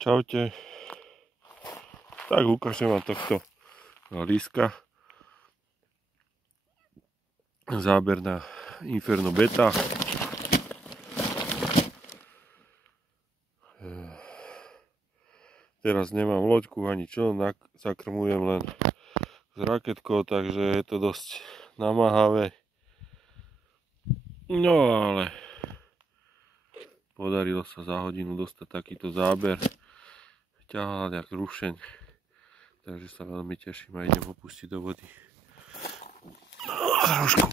Čaute. Tak ukážem vám tohto líska. Záber na Inferno Beta. Teraz nemám loďku ani čo, zakrmujem len s raketkou, takže je to dosť namáhavé. No ale podarilo sa za hodinu dostať takýto záber. Ťahal jak rušeň, takže sa veľmi teším a idem opustiť do vody. Trošku